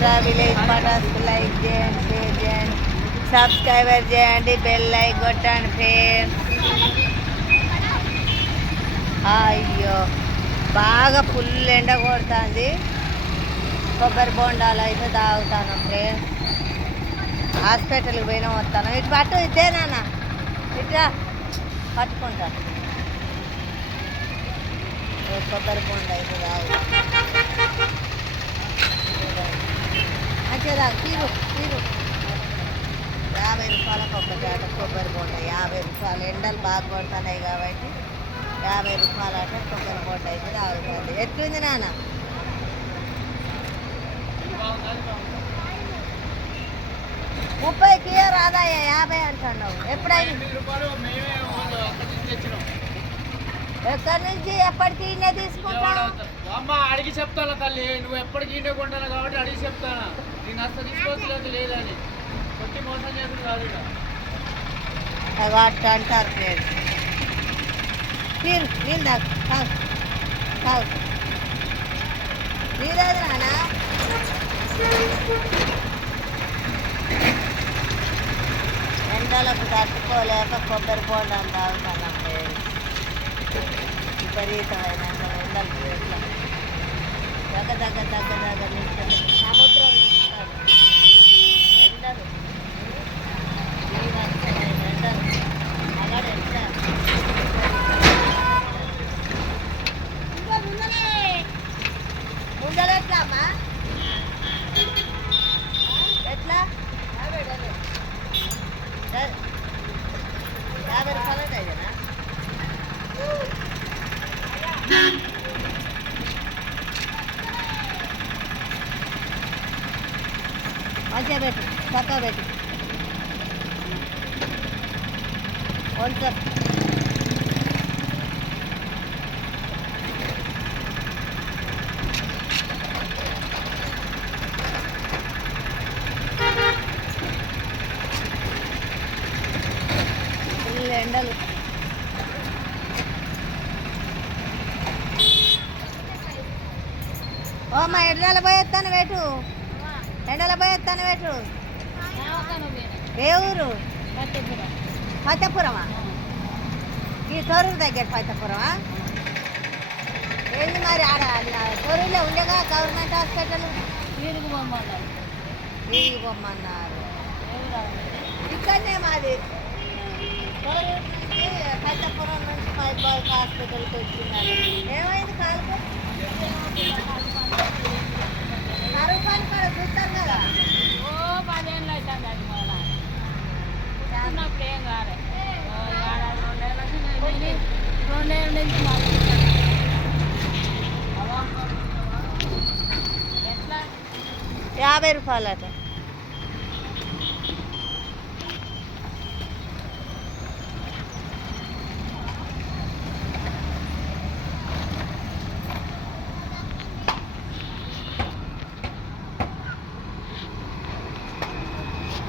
కుమారా village పటాస్కు like చేయండి, share చేయండి, సబ్స్క్రైబర్ చేయండి, బెల్ లైక్ కొట్టండి ఫ్రెండ్స్. అయ్యో బాగా ఫుల్ ఎండ కొడుతుంది. కొబ్బరి బొండాలు అయితే తాగుతాను ఫ్రెండ్స్. హాస్పిటల్కి పోయినా వస్తాను. ఇటు పట్టు ఇదేనా ఇట్లా పట్టుకుంటా. కొబ్బరి బొండ అయితే తాగుతాను. మంచిగా తీరు తీరు 50 రూపాయలకు ఒక జాట కొబ్బరి బొండ. 50 రూపాయలు. ఎండలు బాగా కొడుతున్నాయి కాబట్టి 50 రూపాయలు అంటే కొబ్బరి బొండ అయితే తాగుతుంది. ఎట్లుంది నాన్న? 30కి రాదాయా 50 అంటున్నావు. ఎప్పుడైనా ఎక్కడి నుంచి ఎప్పటికి ఈయనే తీసుకుంటాను. అడిగి చెప్తాను తల్లి, నువ్వు ఎప్పటికి ఈయనే కొంటాను కాబట్టి అడిగి చెప్తాను. నేను అసలు తీసుకోవట్లేదు లేదని కొట్టి మోసం చేస్తుంది కాదు. అట్ట అంటారు ఫ్రెండ్స్. తీరు నీళ్ళు తాగు తాగు నీరేది నానా. ఎండలకు తట్టుకోలేక కొబ్బరి బొండాలు తాగుతున్నాం ఫ్రెండ్స్. విపరీతమైన ఎండలు ఎట్లా దగ్గర నిల్చొని సముద్రం ఎండలు ఎండలు అలాగే ఎట్లా ముందర ఎట్లా అమ్మా ఎట్లా 50 రూపాయలు అయినా మంచిగా పెట్టు, చక్కగా పెట్టు. కొంచెం ఫుల్ ఎండలు. ఓ మా ఎండల పోయేస్తాను వేటు, ఎండల పోయేస్తాను వేటు. ఏ ఊరు? ఫతేపురమా? ఈ తొరూరు దగ్గర ఫతేపురమా? ఏంది మరి ఆడ తొరూరులో ఉండగా గవర్నమెంట్ హాస్పిటల్ వీరికి పొమ్మన్నారు. ఇక్కడనే మాది తొరూరు నుంచి ఫతేపురం నుంచి మైబాద్ హాస్పిటల్కి వచ్చిందని. ఏమైంది కాలుకు? నరుపాలు కూడా చూస్తాం కదా. ఓ 10 ఏళ్ళు అవుతుంది. అది మళ్ళీ చిన్నప్పుడు ఏం కాలే. 2 ఏళ్ళ నుంచి ఎట్లా 50 రూపాయలు అట.